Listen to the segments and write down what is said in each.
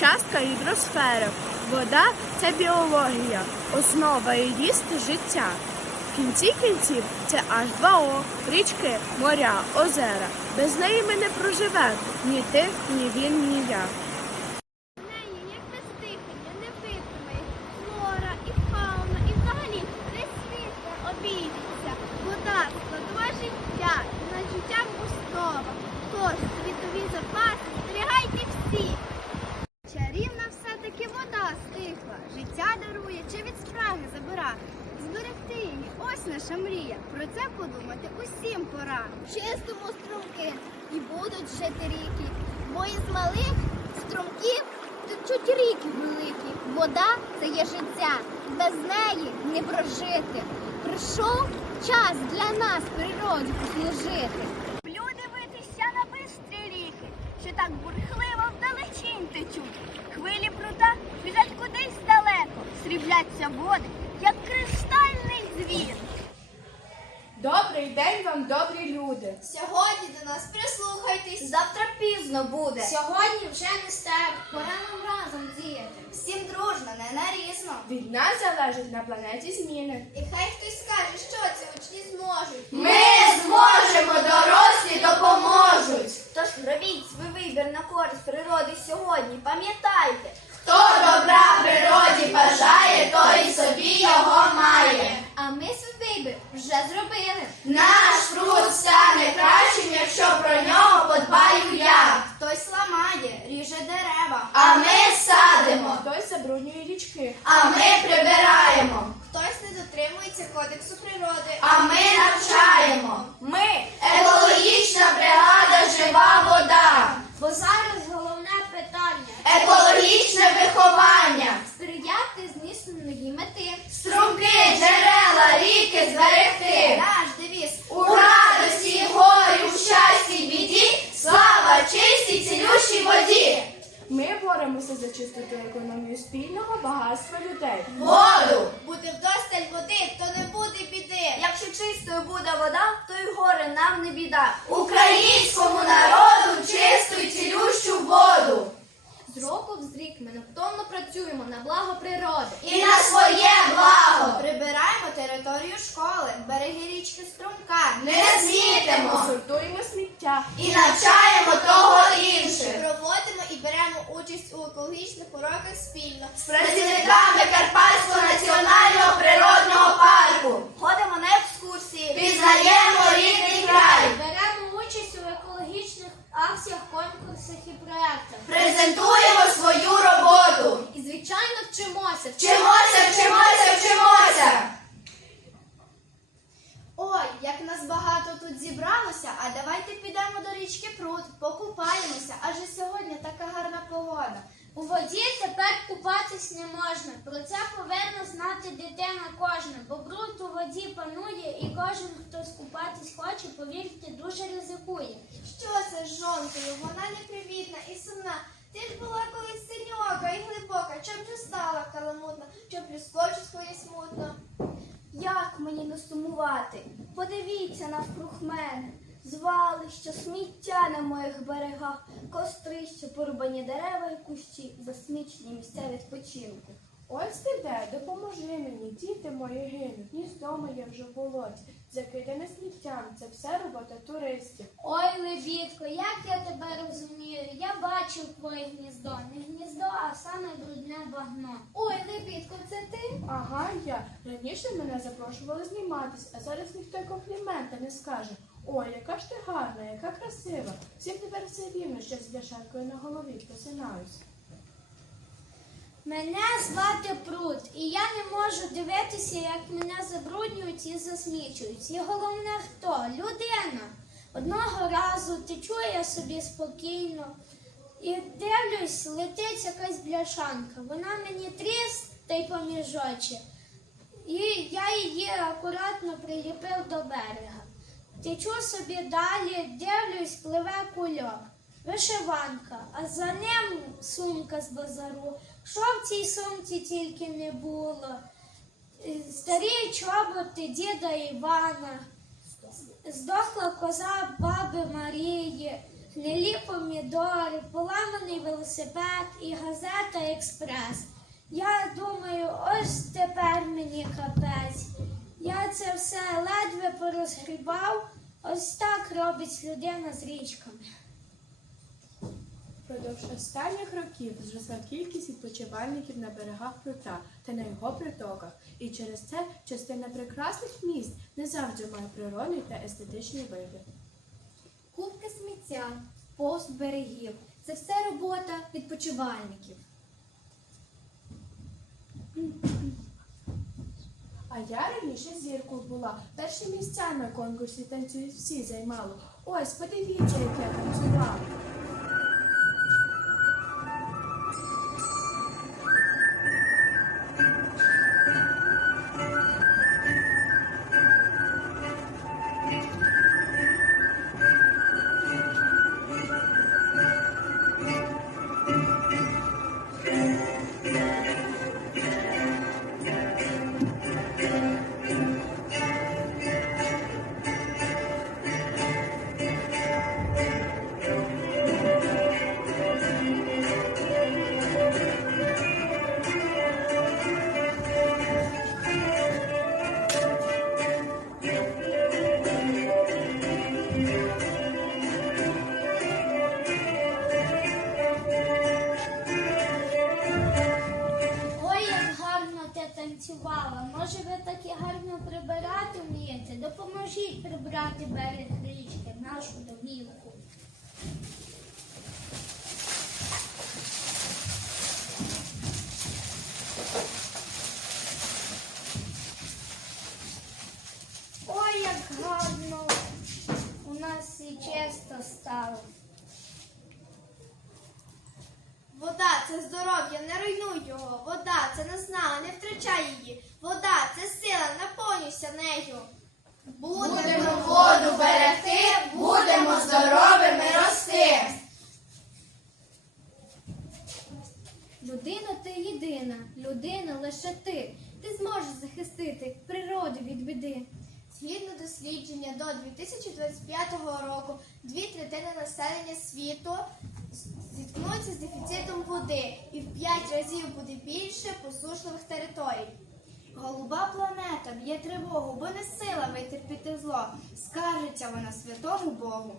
Частка гідросфери. Вода це біологія, основа і ріст життя. Кінці кінців це аж два О, річки, моря, озера. Без неї ми не проживемо ні ти, ні він, ні я. неї, як без дихання, не витримає флора і фауна, і взагалі весь світ обійдеться. Вода складова життя, і над життям основа. Тож світові запаси зберігайте всі. Чарівна все-таки вода стихла, життя дарує чи від спраги забира. Зберегти її, ось наша мрія. Про це подумати усім пора. Чистимо струмки і будуть жити ріки, бо із малих струмків течуть ріки великі. Вода це є життя, без неї не прожити. Прийшов час для нас природі послужити. Люди дивитися на бистрі ріки, що так бурхливо вдалечінь течуть. Хвилі пруда біжать кудись далеко, срібляться води, Добрий день вам, добрі люди. Сьогодні до нас прислухайтесь, завтра пізно буде. Сьогодні вже не степ. Пора нам разом діяти. Всім дружно, не нарізно. Від нас залежить на планеті зміни. І хай хтось скаже, що ці учні зможуть. Ми зможемо, дорослі допоможуть. Тож робіть свій вибір на користь природи сьогодні. Пам'ятайте, Хто добра природі бажає, той собі його має. а ми свій вибір вже зробили. Наш труд стане кращим, якщо про нього подбаю я. Хтось ламає, ріже дерева, А ми садимо, Хтось забруднює річки. а ми прибираємо, хтось не дотримується кодексу природи. а ми навчаємо. ми Екологічна бригада жива вода. Бо зараз головне питання Екологічне виховання. сприяти знісеної мети. Струмки, джерела, ріки зберегти. Наш девіз У радості, і горі, у щасті, й біді, слава чистій, цілющій воді. Ми боремося за чистоту економію спільного багатства людей. Воду. буде вдосталь води, то не буде біди. Якщо чистою буде вода, то й горе нам не біда. Українському народу чисту й цілющу воду. З року в рік ми невтомно працюємо на благо природи. І на своє благо. Прибираємо територію школи, береги річки струмка. Не смітимо Сортуємо сміття. і навчаємо того інших. Проводимо і беремо участь у екологічних уроках спільно. З працівниками воді тепер купатись не можна. Про це повинна знати дитина кожна, бо бруд у воді панує, і кожен, хто скупатись хоче, повірте, дуже ризикує. Що це з жонкою? Вона непривітна і сумна. Ти ж була колись синьока і глибока, чом же стала каламутна, чом плюскочу своє смутно. Як мені не сумувати? Подивіться навкруг мене. Звалища, сміття на моїх берегах, кострища, порубані дерева і кущі, засмічені місця відпочинку. Ось ти де, допоможи мені, діти мої гинуть, гніздо моє вже в болоті, закидане сміттям, це все робота туристів. Ой, лебідко, як я тебе розумію? Я бачив твоє гніздо. Не гніздо, а саме брудне багно. Ой, лебідко, це ти? Ага, я. Раніше мене запрошували зніматись, а зараз ніхто й комплімента не скаже. Ой, яка ж ти гарна, яка красива. Всім тепер все рівно, що з бляшанкою на голові просинаюсь. Мене звати Прут, і я не можу дивитися, як мене забруднюють і засмічують. І головне хто? Людина. Одного разу течу я собі спокійно і дивлюсь, летить якась бляшанка. Вона мені тріс та й поміж очі. І я її акуратно приліпив до берега. Течу собі далі, дивлюсь, пливе кульок. Вишиванка, а за ним сумка з базару. Що в цій сумці тільки не було? Старі чоботи діда Івана, здохла коза баби Марії, гнилі помідори, поламаний велосипед і газета Експрес. Я думаю, ось тепер мені капець. Я це все ледве порозгрібав. Ось так робить людина з річками. Впродовж останніх років зросла кількість відпочивальників на берегах прута та на його притоках, і через це частина прекрасних міст не завжди має природний та естетичний вигляд. Кубки сміття, повз берегів. Це все робота відпочивальників. А я раніше зіркою була. Перші місця на конкурсі танцюють всі займала. Ось, подивіться, як я танцювала. Берег річки, нашу домівку. Ой, як гарно у нас і чисто стало. Вода це здоров'я, не руйнуй його. Вода це наснага, не втрачай її. Вода це сила, наповнюйся нею. Будемо воду берегти, будемо здоровими рости. Людина ти єдина, людина лише ти. Ти зможеш захистити природу від біди. Згідно дослідження до 2025 року, дві третини населення світу зіткнуться з дефіцитом води і в п'ять разів буде більше посушливих територій. Голуба планета б'є тривогу, бо не сила витерпіти зло. Скаржиться вона святому Богу.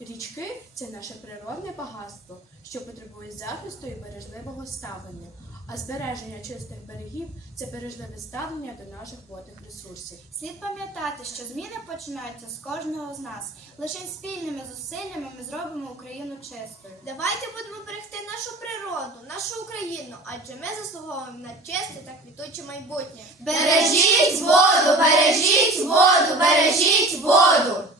Річки це наше природне багатство, що потребує захисту і бережливого ставлення. А збереження чистих берегів це бережливе ставлення до наших водних ресурсів. Слід пам'ятати, що зміни починаються з кожного з нас. Лише спільними зусиллями ми зробимо Україну чистою. Давайте будемо берегти нашу природу, нашу Україну, адже ми заслуговуємо на чисте та квітуче майбутнє. Бережіть воду, бережіть воду, бережіть.